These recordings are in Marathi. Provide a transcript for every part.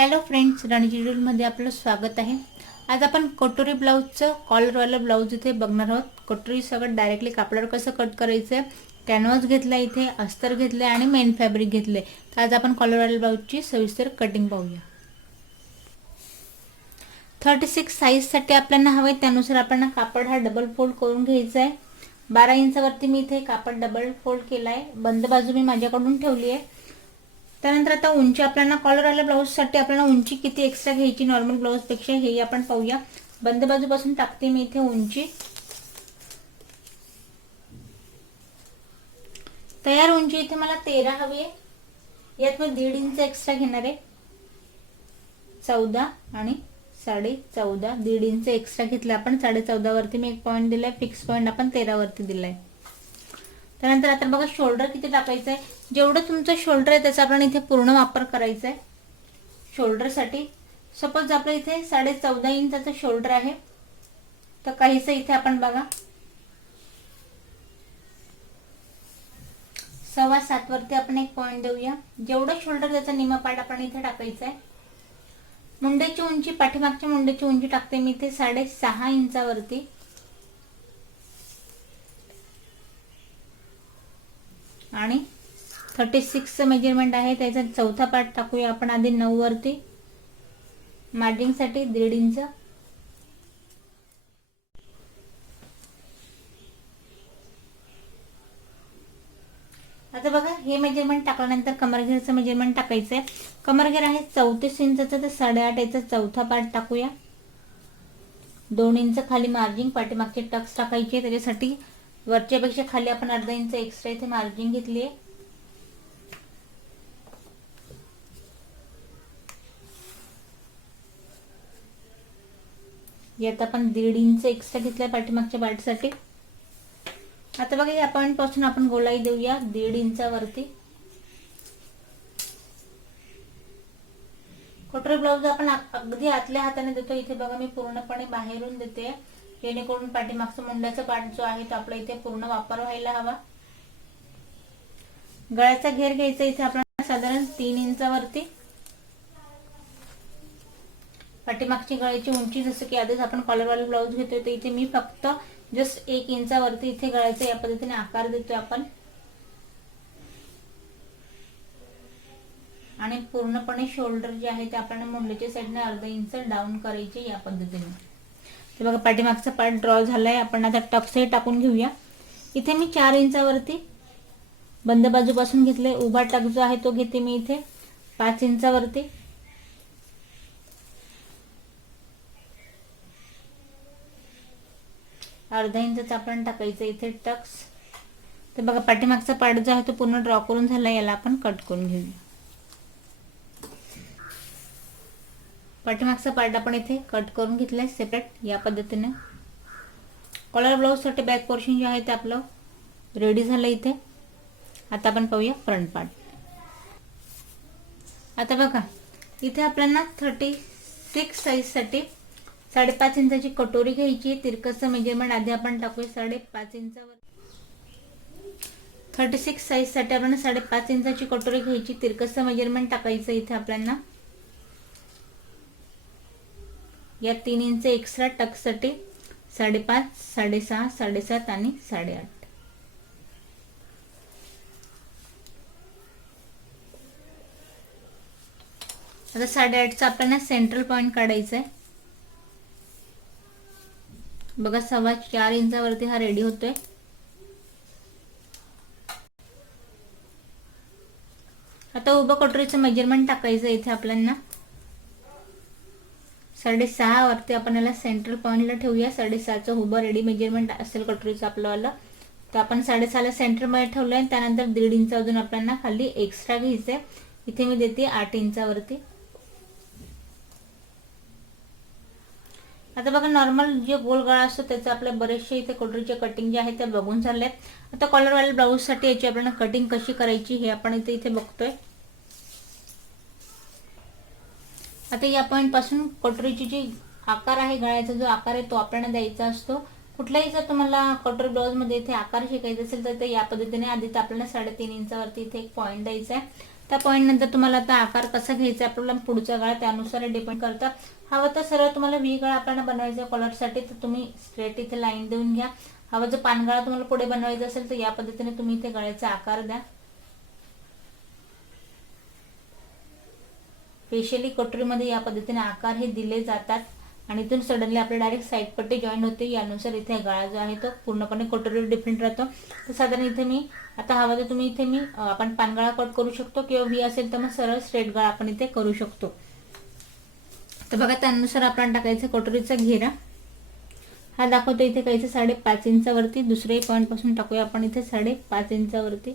हॅलो फ्रेंड्स, रणजी मध्ये आपलं स्वागत आहे। आज आपण कटोरी ब्लाऊजचं कॉलरवाला ब्लाऊज इथे बघणार आहोत। कटोरी सगळं डायरेक्टली कापडावर कसं कट करायचं, कॅनव्हास घेतला, इथे अस्तर घेतले आणि मेन फॅब्रिक घेतले। तर आज आपण कॉलरवाला ब्लाऊजची सविस्तर कटिंग पाहूया। 36 साईजसाठी आपल्याला हवं आहे, त्यानुसार आपण कापड हा डबल फोल्ड करून घ्यायचा आहे। 12 इंचावरती मी इथे कापड डबल फोल्ड केला आहे। बंद बाजू मी माझ्याकडून ठेवली आहे। त्यानंतर आता उंची आपल्याला कॉलरवाल्या ब्लाऊजसाठी आपल्याला उंची किती एक्स्ट्रा घ्यायची नॉर्मल ब्लाऊजपेक्षा हे आपण पाहूया। बंद बाजूपासून टाकते मी इथे उंची। तयार उंची इथे मला 13 हवी आहे। यात मी 1.5 इंच एक्स्ट्रा घेणार आहे। 14 आणि 14.5 1.5 इंच एक्स्ट्रा घेतला आपण। 14.5 वरती मी एक पॉइंट दिलाय, फिक्स पॉइंट आपण 13 वरती दिलाय। त्यानंतर आता बघा शोल्डर किती टाकायचं आहे। जेवढं तुमचं शोल्डर आहे त्याचा आपण इथे पूर्ण वापर करायचा आहे। शोल्डरसाठी सपोज आपल्या इथे 14.5 इंचाचं शोल्डर आहे, तर काहीसं इथे आपण बघा 7.25 वरती आपण एक पॉइंट देऊया। जेवढं शोल्डर त्याचा निम्मा पार्ट आपण इथे टाकायचा आहे। मुंड्याची उंची, पाठीमागच्या मुंड्याची उंची टाकते मी इथे 6.5 इंचावरती। आणि 36 मेजरमेंट आहे, त्याचा चौथा पार्ट टाकूया आपण आधी 9 वरती। मार्जिंग साठी 1.5 इंच। आता बघा हे मेजरमेंट टाकल्यानंतर कमरघेरचं मेजरमेंट टाकायचं आहे। कमरघेर आहे 34 इंचाचं, तर 8.5 याचा चौथा पार्ट टाकूया। 2 इंच खाली मार्जिंग, पाठीमागचे टक्स टाकायचे, त्याच्यासाठी वरच्यापेक्षा खाली आपण अर्धा इंच एक्स्ट्रा इथे मार्जिंग घेतली आहे। यात आपण 1.5 इंच एक्स्ट्रा घेतलाय पाठीमागच्या पार्टसाठी। आता बघा या पॉइंट पासून आपण गोलाई देऊया 1.5 इंचावरती। कटोरी ब्लाऊज आपण अगदी आतल्या हाताने देतो। इथे बघा मी पूर्णपणे बाहेरून देते, जेणेकरून पाठीमागचा मुंड्याचा पार्ट जो आहे तो आपला इथे पूर्ण वापर व्हायला हवा। गळ्याचा घेर घ्यायचा इथे आपल्याला साधारण 3 इंचावरती। पाठीमागची गळ्याची उंची जसं की आधीच आपण कॉलरवाला ब्लाऊज घेतोय, तर इथे मी फक्त जस्ट 1 इंचावरती इथे गळ्याचा या पद्धतीने आकार देतोय आपण। आणि पूर्णपणे शोल्डर जे आहे ते आपण मुंड्याच्या साईडने अर्धा इंच डाऊन करायचे या पद्धतीने। ते बघा पाठीमागचा पार्ट ड्रॉ झालाय। आपण आता टक्सही टाकून घेऊया। इथे मी 4 इंचावरती बंद बाजूपासून घेतले। उभा टक जो आहे तो घेते मी इथे 5 इंचावरती। अर्धा इंच आपण टाकायचं इथे टक्स। तर बघा पाठीमागचा पार्ट जो आहे तो पूर्ण ड्रॉ करून झाला, याला आपण कट करून घेऊया। पाठीमागचा पार्ट आपण इथे कट करून घेतलाय सेपरेट या पद्धतीने। कॉलर ब्लाऊज साठी बॅक पोर्शन जे आहे ते आपलं रेडी झालं इथे। आता आपण पाहूया फ्रंट पार्ट। आता बघा इथे आपल्याला 36 साईज साठी 5.5 इंचाची कटोरी घ्यायची। तिरकसचं मेजरमेंट आधी आपण टाकूया 5.5 इंचावर। 36 साईज साठी आपण 5.5 इंचाची कटोरी घ्यायची। तिरकसचं मेजरमेंट टाकायचं इथे आपल्याला। या 3 इंच एक्स्ट्रा टक्ससाठी 5.5, 6.5, 7.5 आणि 8.5। आता 8.5चा आपल्याला सेंट्रल पॉइंट काढायचा आहे। बघा 4.25 इंचावरती हा रेडी होतोय। आता उभं कटोरीचं मेजरमेंट टाकायचं इथे आपल्याला 6.5 वरती आपण याला सेंट्रल पॉइंटला ठेवूया। 6.5चं उभं रेडी मेजरमेंट असेल कटोरीचं आपल्याला, तर आपण 6.5ला सेंटर मध्ये ठेवलंय। त्यानंतर 1.5 इंच अजून आपल्याला खाली एक्स्ट्रा घ्यायचंय। इथे मी देते 8 इंचावरती। आता बघा नॉर्मल जे गोल गळा असतो त्याचं आपल्या बरेचसे इथे कटोरीचे कटिंग जे आहे ते बघून झालेत। आता कॉलरवाल्या ब्लाऊज साठी याची आपल्याला कटिंग कशी करायची हे आपण इथे बघतोय। आता या पॉइंट पासून कटोरीची जी आकार आहे, गळ्याचा जो आकार आहे तो आपल्याला द्यायचा असतो। कुठलाही जर तुम्हाला कटोरी ब्लाऊज मध्ये इथे आकार शिकायचा असेल तर या पद्धतीने आधी आपल्याला 3.5 इंचावरती इथे एक पॉइंट द्यायचा आहे। त्या पॉईंट नंतर तुम्हाला आता आकार कसा घ्यायचा आपल्याला पुढचा गळा त्यानुसार डिपेंड करतं. हवं तर सरळ तुम्हाला व्ही गळा आपल्याला बनवायचा कॉलरसाठी तर तुम्ही स्ट्रेट इथे लाईन देऊन घ्या. हवा जर पानगळा तुम्हाला पुढे बनवायचा असेल तर या पद्धतीने तुम्ही इथे गळ्याचा आकार द्या. स्पेशली कटोरीमध्ये या पद्धतीने आकार हे दिले जातात आणि इथून सडनली आपले डायरेक्ट साईड पट्टी जॉईन होते. यानुसार इथे गळा जो आहे तो पूर्णपणे कटोरीवर डिपेंड राहतो. तर साधारण इथे मी आता हवा तर तुम्ही इथे मी आपण पानगळा कट करू शकतो किंवा व्ही असेल तर मग सरळ स्ट्रेट गळा आपण इथे करू शकतो. तर बघा त्यानुसार आपण टाकायचं कटोरीचा घेरा. हा दाखवतो इथे काहीच 5.5 इंचावरती. दुसऱ्याही पॉईंट पासून टाकूया आपण इथे 5.5 इंचावरती.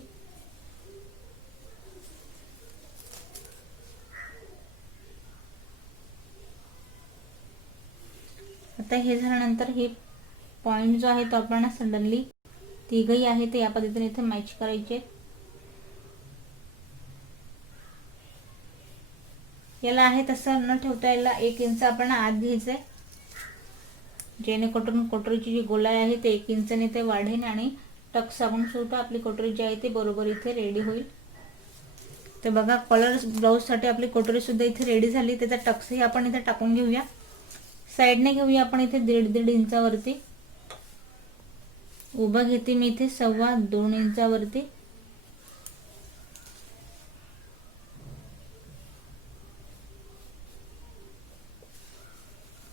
आता हे झाल्यानंतर हे पॉइंट जो आहे तो आपल्याला सडनली तिघही आहे ते या पद्धतीने इथे मॅच करायचे. याला आहे तसं न ठेवता याला 1 इंच आपण आत घ्यायचंय जेणेकरून कटोरीची जी गोलाई आहे ते 1 इंचाने ते वाढेल आणि टक साबून सुट आपली कटोरी जी आहे ती बरोबर इथे रेडी होईल. तर बघा कॉलर ब्लाउज साठी आपली कटोरी सुद्धा इथे रेडी झाली. त्याचा टक्सही आपण इथे टाकून घेऊया. साइडने घेऊया आपण इथे 1.5 इंचावरती. उभं घेते मी इथे 2.25 इंचावरती.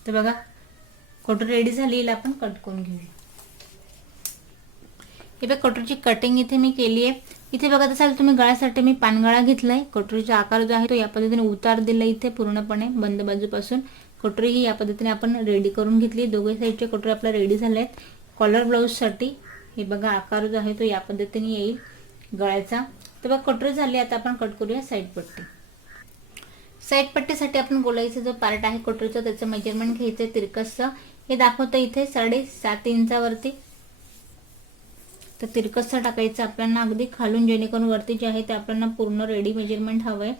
तर बघा कटोरी रेडी झाली. हिला आपण कट करून घेऊया. हे बघा कटोरीची कटिंग इथे मी केली आहे. इथे बघत असाल तुम्ही गळ्यासाठी मी पानगळा घेतलाय. कटोरीचा आकार जो आहे तो या पद्धतीने उतार दिला इथे पूर्णपणे बंद बाजूपासून. कटोरी ही या पद्धतीने आपण रेडी करून घेतली. दोघे साईडचे कटोरी आपल्या रेडी झाले आहेत. कॉलर ब्लाउज साठी हे बघा आकार जो आहे तो या पद्धतीने येईल गळ्याचा. तर बघा कटोरी झाली. आता आपण कट करूया साईड पट्टी. साईड पट्टीसाठी आपण गोलाईचा जो पार्ट आहे कटोरीचा त्याचं मेजरमेंट घ्यायचंय तिरकसचं. हे दाखवतं इथे 7.5 इंचावरती. तर तिरकसचं टाकायचं आपल्याला अगदी खालून जेणेकरून वरती जे आहे ते आपल्याला पूर्ण रेडी मेजरमेंट हवंय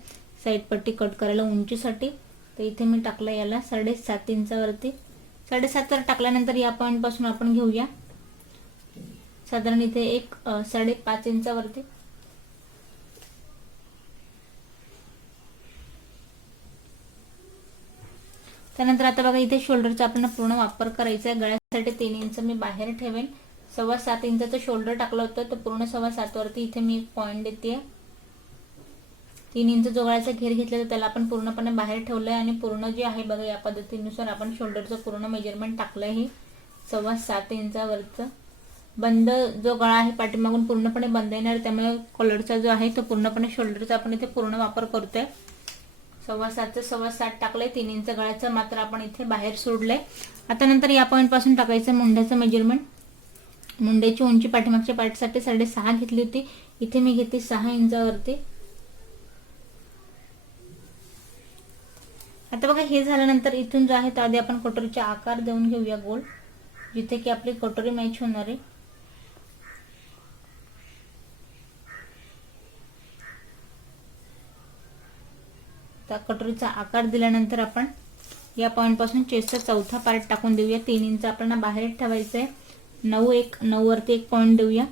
साईड पट्टी कट करायला उंचीसाठी. तर इथे मी टाकलं याला 7.5 इंचावरती. 7.5 वर टाकल्यानंतर या पॉइंट पासून आपण घेऊया साधारण इथे एक 5.5 इंचावरती. त्यानंतर आता बघा इथे शोल्डरचा आपल्याला पूर्ण वापर करायचा आहे. गळ्यासाठी 3 इंच मी बाहेर ठेवेन. 7.25 इंचाचं शोल्डर टाकलं होतं तर पूर्ण 7.25 वरती इथे मी एक पॉइंट देते. 3 इंच जो गळ्याचा घेर घेतला तर त्याला आपण पूर्णपणे बाहेर ठेवलंय आणि पूर्ण जे आहे बघा या पद्धतीनुसार आपण शोल्डरचं पूर्ण मेजरमेंट टाकलंय. हे 7.25 इंचावरचं बंद जो गळा आहे पाठीमागून पूर्णपणे बंद येणार. त्यामुळे कॉलरचा जो आहे तो पूर्णपणे शोल्डरचा आपण इथे पूर्ण वापर करतोय. 7.25 टाकलंय. 3 इंच गळ्याचं मात्र आपण इथे बाहेर सोडलंय. आता नंतर या पॉइंट पासून टाकायचं मुंड्याचं मेजरमेंट. मुंड्याची उंची पाठीमागच्या पार्टसाठी 6.5 घेतली होती. इथे मी घेते 6 इंचावरती. आता बघा हे झाल्यानंतर इथून जो आहे तो आधी आपण कटोरीचे आकार देऊन घेऊया गोल जिथे की आपली कटोरी मॅच होणार आहे. त्या कटोरीचा आकार दिल्यानंतर आपण या पॉइंट पासून चेस्टचा चौथा पार्ट टाकून देऊया. 3 इंच आपल्याला बाहेर ठेवायचं आहे. 9 वरती एक पॉइंट देऊया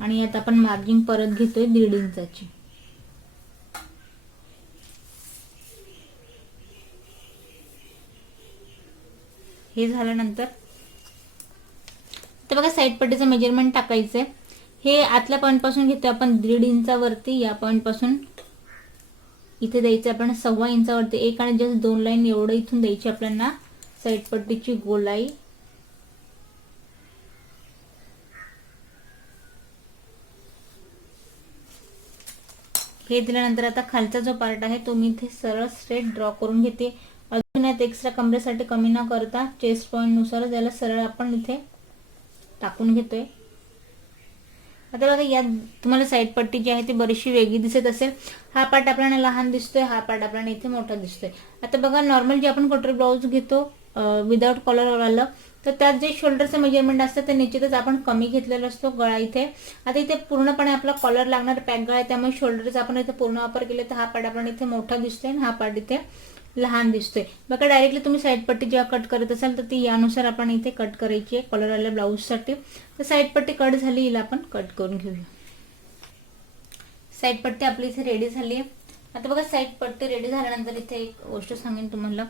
आणि आता आपण मार्जिंग परत घेतोय 1.5 इंचाची. हे झाल्यानंतर तर बघा साईड पट्टीचं मेजरमेंट टाकायचंय. हे आतल्या पॉइंट पासून घेतोय आपण 1.5 इंचावरती. या पॉइंट पासून इथे द्यायचं आपण 1.25 इंचावरती. एक आणि जस्ट 2 लाईन एवढं इथून द्यायची आपल्याला साईड पट्टीची गोलाई. हे दिल्यानंतर आता खालचा जो पार्ट आहे तो मी इथे सरळ स्ट्रेट ड्रॉ करून घेते. अजून यात एक्स्ट्रा कमरेसाठी कमी न करता चेस्ट पॉइंट नुसार याला सरळ आपण इथे टाकून घेतोय. आता बघा यात तुम्हाला साईड पट्टी जी आहे ती बरीचशी वेगळी दिसत असेल. हा पार्ट आपल्याला लहान दिसतोय. हा पार्ट आपल्याला इथे मोठा दिसतोय. आता बघा नॉर्मल जे आपण कटोरी ब्लाउज घेतो विदाउट कॉलर वाला तर त्यात जे शोल्डरचं मेजरमेंट असतं ते निश्चितच आपण कमी घेतलेला असतो गळा इथे. आता इथे पूर्णपणे आपला कॉलर लागणार पॅक गळा आहे त्यामुळे शोल्डरचा आपण इथे पूर्ण वापर केले तर हा पार्ट आपण इथे मोठा दिसतोय आणि हा पार्ट इथे लहान दिसतोय. बघा डायरेक्टली तुम्ही साईड पट्टी जेव्हा कट करत असाल तर ती यानुसार आपण इथे कट करायची आहे कॉलर वाल्या ब्लाउज साठी. तर साईड पट्टी कट झाली हिला आपण कट करून घेऊया. साईड पट्टी आपली इथे रेडी झाली आहे. आता बघा साईड पट्टी रेडी झाल्यानंतर इथे एक गोष्ट सांगेन तुम्हाला.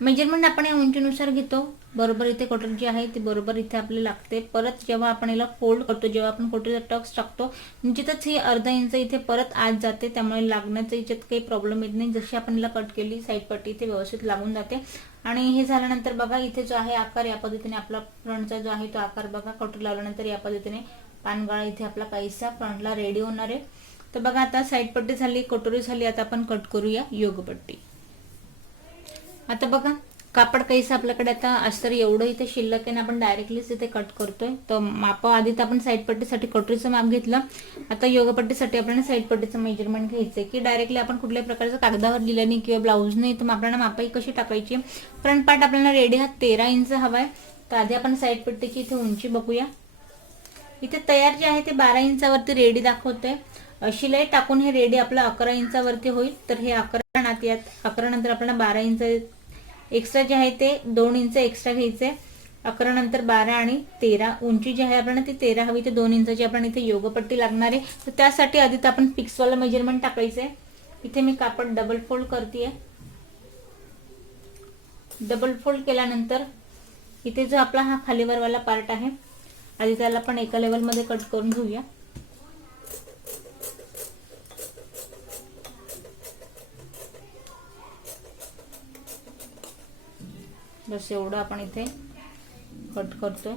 मेजरमेंट आपण या उंचीनुसार घेतो. बरोबर इथे कटोरी जी आहे ती बरोबर इथे आपल्याला लागते. परत जेव्हा आपण याला फोल्ड करतो, जेव्हा आपण कटोरीचा टक्स टाकतो, निश्चितच ही अर्धा इंच इथे परत आत जाते. त्यामुळे लागण्याचा याच्यात काही प्रॉब्लेम येत नाही. जशी आपण याला कट केली साईड पट्टी इथे व्यवस्थित लागून जाते. आणि हे झाल्यानंतर बघा इथे जो आहे आकार या पद्धतीने आपला फ्रंटचा जो आहे तो आकार बघा कटोरी लावल्यानंतर या पद्धतीने पानगळा इथे आपला काहीसा फ्रंटला रेडी होणार आहे. तर बघा आता साईड पट्टी झाली, कटोरी झाली. आता आपण कट करूया योगपट्टी. आता बघा कापड काहीसं आपल्याकडे आता अस्तर एवढं इथे शिल्लक आहे ना, आपण डायरेक्टलीच इथे कट करतोय. तर माप आधी तर आपण साईड पट्टीसाठी कटोरीचं माप घेतलं. आता योगपट्टीसाठी आपल्याला साईड पट्टीचं मेजरमेंट घ्यायचंय की डायरेक्टली आपण कुठल्याही प्रकारचं कागदावर लिहिलं नाही किंवा ब्लाऊज नाही. तर आपल्याला मापाई कशी टाकायची. फ्रंट पार्ट आपल्याला रेडी हा 13 इंच हवाय. तर आधी आपण साईड पट्टीची इथे उंची बघूया. इथे तयार जे आहे ते 12 इंचावरती रेडी दाखवतोय. शिलाई टाकून हे रेडी आपलं 11 इंचावरती होईल. तर हे 11 नात यात 11 नंतर आपल्याला 12 इंच एक्स्ट्रा जे आहे ते 2 इंच एक्स्ट्रा घ्यायचे. 11 नंतर 12 आणि 13 उंची जी आहे आपल्याला ती 13 हवी. ते 2 इंचाची आपल्याला इथे योगपट्टी लागणार आहे. तर त्यासाठी आधी तर आपण फिक्सवाला मेजरमेंट टाकायचंय. इथे मी कापड डबल फोल्ड करतेय. डबल फोल्ड केल्यानंतर इथे जो आपला हा खालीवरवाला पार्ट आहे आधी त्याला आपण एका लेवलमध्ये कट करून घेऊया. बस एवढं आपण इथे कट करतोय.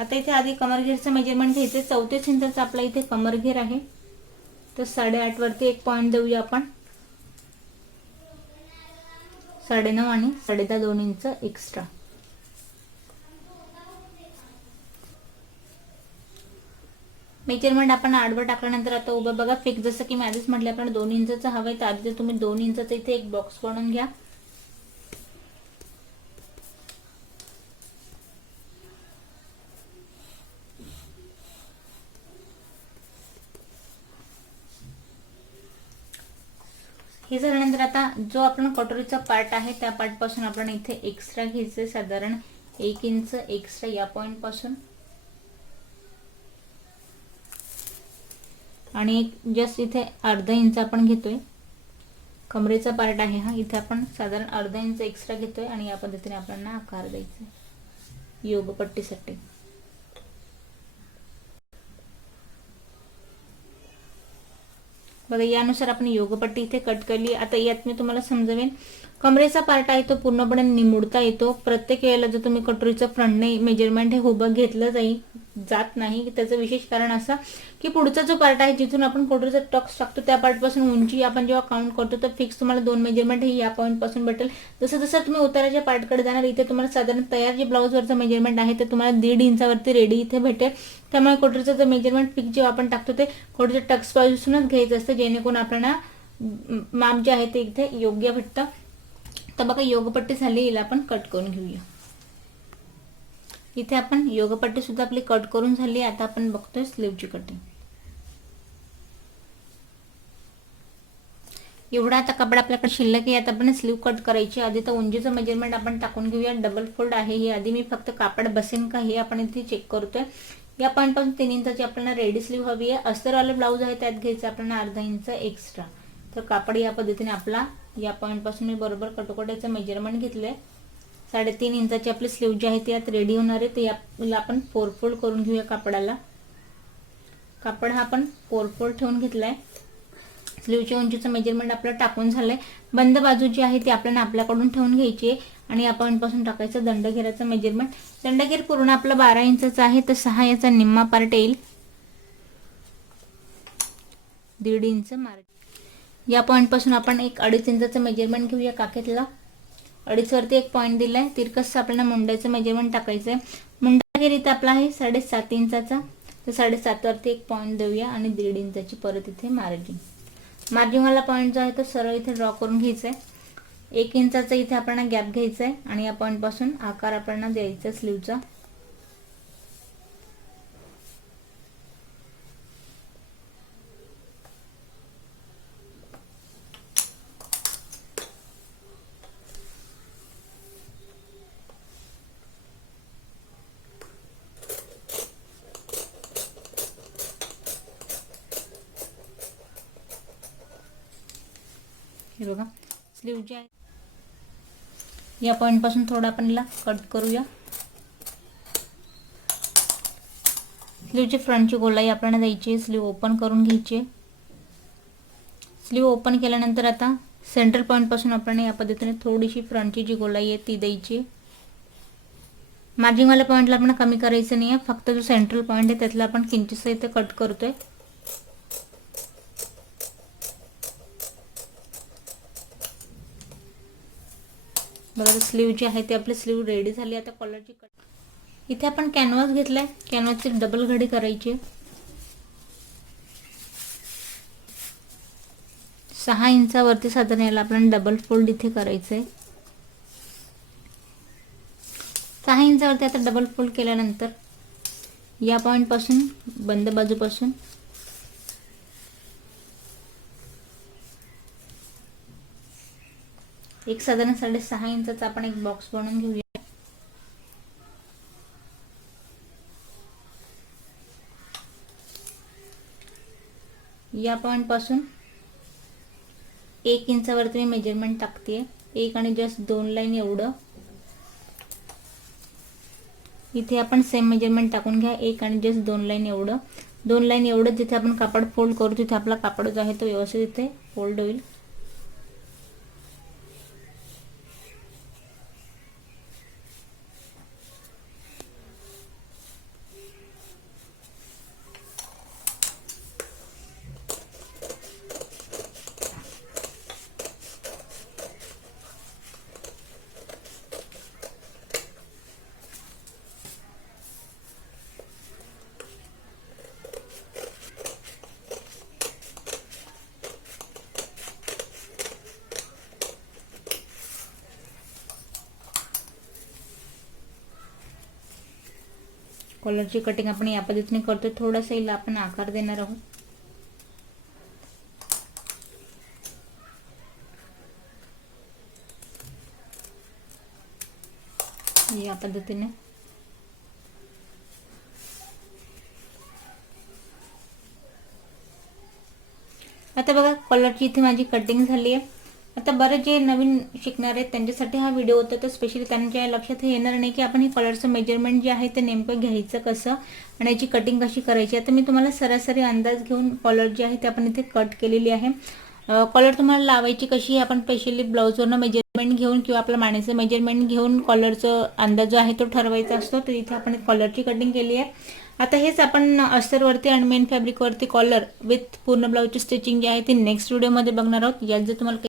आता इथे आधी कमरघेरचं मेजरमेंट घ्यायचं. 34 इंचाचा आपला इथे कमरघेर आहे. तर 8.5 वरती एक पॉइंट देऊया आपण. 9.5 आणि 10.5 2 इंच एक्स्ट्रा. मेजरमेंट आपण आडवं टाकल्यानंतर आता उभं बघा फिक्स जसं की मी आधीच म्हटलं आपल्याला 2 इंचचं हवंय. तर आधी तुम्ही 2 इंचचं इथे एक बॉक्स बनवून घ्या. हे झाल्यानंतर आता जो आपण कटोरीचा पार्ट आहे त्या पार्ट पासून आपण इथे एक्स्ट्रा घ्यायचे साधारण 1 इंच एक्स्ट्रा या पॉइंट पासून. आणि जस्ट इथे अर्धा इंच आपण घेतोय. कमरेचा पार्ट आहे हा. इथे आपण साधारण अर्धा इंच एक्स्ट्रा घेतोय आणि या पद्धतीने आपल्याला आकार द्यायचा योगपट्टीसाठी. बघा यानुसार आपण योगपट्टी इथे कट केली. आता यात मी तुम्हाला समजवेन. कमरेचा पार्ट आहे तो पूर्णपणे निमुडता येतो. प्रत्येक वेळेला जर तुम्ही कटोरीचं फ्रंटने मेजरमेंट हे उभं घेतलं जात नाही. त्याचं विशेष कारण असं की पुढचा जो पार्ट आहे जिथून आपण कटोरीचा टक्स टाकतो त्या पार्ट पासून उंची आपण जेव्हा काउंट करतो तर फिक्स तुम्हाला 2 मेजरमेंट हे या पॉईंट पासून भेटेल. जसं जसं तुम्ही उताराच्या पार्टकडे जाणार इथे तुम्हाला साधारण तयार जे ब्लाऊजवरचं मेजरमेंट आहे ते तुम्हाला 1.5 इंचावरती रेडी इथे भेटेल. त्यामुळे कटोरीचं जे मेजरमेंट फिक्स जेव्हा आपण टाकतो ते कटोरीच्या टक्स पासूनच घ्यायचं असतं जेणेकरून आपल्याला माप जे आहे ते इथे योग्य भेटतं. तर बघा योगपट्टी झाली. हिला आपण कट करून घेऊया. इथे आपण योगपट्टी सुद्धा आपली कट करून झाली. आता आपण बघतोय स्लीवची कटिंग. एवढा आता कपडा आपल्याकडे शिल्लक आहे. आता आपण स्लीव कट करायची. आधी तर उंचीचं मेजरमेंट आपण टाकून घेऊया. डबल फोल्ड आहे हे. आधी मी फक्त कापड बसेन का हे आपण इथे चेक करतोय. या पॉईंट पासून 3 इंचाची आपल्याला रेडी स्लीव हवी आहे. अस्तरवाले ब्लाऊज आहे त्यात घ्यायचं आपल्याला अर्धा इंच एक्स्ट्रा. तर कापड या पद्धतीने आपला या पॉईंट पासून मी बरोबर कटोकट्याचं मेजरमेंट घेतलंय. 3.5 इंचाची आपली स्लीव जी आहे ती यात रेडी होणार आहे. तर याला आपण 4 फोल्ड करून घेऊया कापडाला. कापड हा आपण 4 फोल्ड ठेवून घेतलाय. स्लीवच्या उंचीचं मेजरमेंट आपलं टाकून झालंय. बंद बाजू जी आहे ती आपल्याला आपल्याकडून ठेवून घ्यायची आहे आणि या पॉईंट पासून टाकायचं दंडघेराचं मेजरमेंट. दंडघेर पूर्ण आपला 12 इंचाचा आहे. तर 6 याचा निम्मा पार्ट येईल. 1.5 इंच मार्जिन. या पॉईंट पासून आपण एक 2.5 इंचाचं मेजरमेंट घेऊया काखेतला. 2.5 वरती एक पॉईंट दिलाय. तिरकस आपल्याला मुंड्याचं मेजरमेंट टाकायचंय. मुंडा घेर इथे आपला आहे 7.5 इंचाचा. तर 7.5 वरती एक पॉईंट देऊया आणि 1.5 इंचाची परत इथे मार्जिन. मार्जिनवाला पॉईंट जो आहे तो सरळ इथे ड्रॉ करून घ्यायचा आहे. 1 इंचाचा इथे आपल्याला गॅप घ्यायचा आहे आणि या पॉईंट पासून आकार आपल्याला द्यायचा स्लीवचा. हे बघा स्लीव जे आहे या पॉइंट पासून थोडा आपण याला कट करूया. स्लीवची फ्रंटची गोलाई आपल्याला द्यायची. स्लीव ओपन करून घ्यायची. स्लीव ओपन केल्यानंतर आता सेंट्रल पॉइंट पासून आपण या पद्धतीने थोडीशी फ्रंटची जी गोलाई आहे ती द्यायची. मार्जिंग वाल्या पॉइंटला आपण कमी करायचं नाही आहे, फक्त जो सेंट्रल पॉइंट आहे त्यातला आपण किंचितसं इथे कट करतोय. बघा स्लीव जी आहे ती आपली स्लीव रेडी झाली. आता कॉलरची कट इथे आपण कॅनव्हास घेतलाय. कॅनव्हासची डबल घडी करायची. 6 इंचावरती साधारण याला आपण डबल फोल्ड इथे करायचंय. 6 इंचावरती आता डबल फोल्ड केल्यानंतर या पॉइंट पासून बंद बाजूपासून एक साधारण 6.5 इंचाचा आपण एक बॉक्स बनवून घेऊया. या पॉइंट पासून 1 इंचावरती मी मेजरमेंट टाकते. 1 आणि जस्ट 2 लाईन एवढं इथे आपण सेम मेजरमेंट टाकून घ्या. 1 आणि जस्ट 2 लाईन एवढं. 2 लाईन एवढं जिथे आपण कापड फोल्ड करू तिथे आपला कापड जो आहे तो व्यवस्थित इथे फोल्ड होईल. कॉलरची कटिंग आपण या पद्धतीने करतो. थोडासा हिला आपण आकार देणार आहोत. या पद्धतीने आता बघा कॉलरची इथे माझी कटिंग झाली आहे. आता बरेच जे नवीन शिकणार आहेत त्यांच्यासाठी हा व्हिडिओ होता. तर स्पेशली त्यांच्या लक्षात हे येणार नाही की आपण हे कॉलरचं मेजरमेंट जे आहे ते नेमकं घ्यायचं कसं आणि याची कटिंग कशी करायची. आता मी तुम्हाला सरासरी अंदाज घेऊन कॉलर जे आहे ते आपण इथे कट केलेली आहे. कॉलर तुम्हाला लावायची कशी आपण स्पेशली ब्लाऊजवरनं मेजरमेंट घेऊन किंवा आपल्या मानेचं मेजरमेंट घेऊन कॉलरचं अंदाज जो आहे तो ठरवायचा असतो. तर इथे आपण कॉलरची कटिंग केली आहे. आता हेच आपण अस्तरवरती आणि मेन फॅब्रिकवरती कॉलर विथ पूर्ण ब्लाऊजची स्टिचिंग जी आहे ती नेक्स्ट व्हिडिओमध्ये बघणार आहोत. यात जर तुम्हाला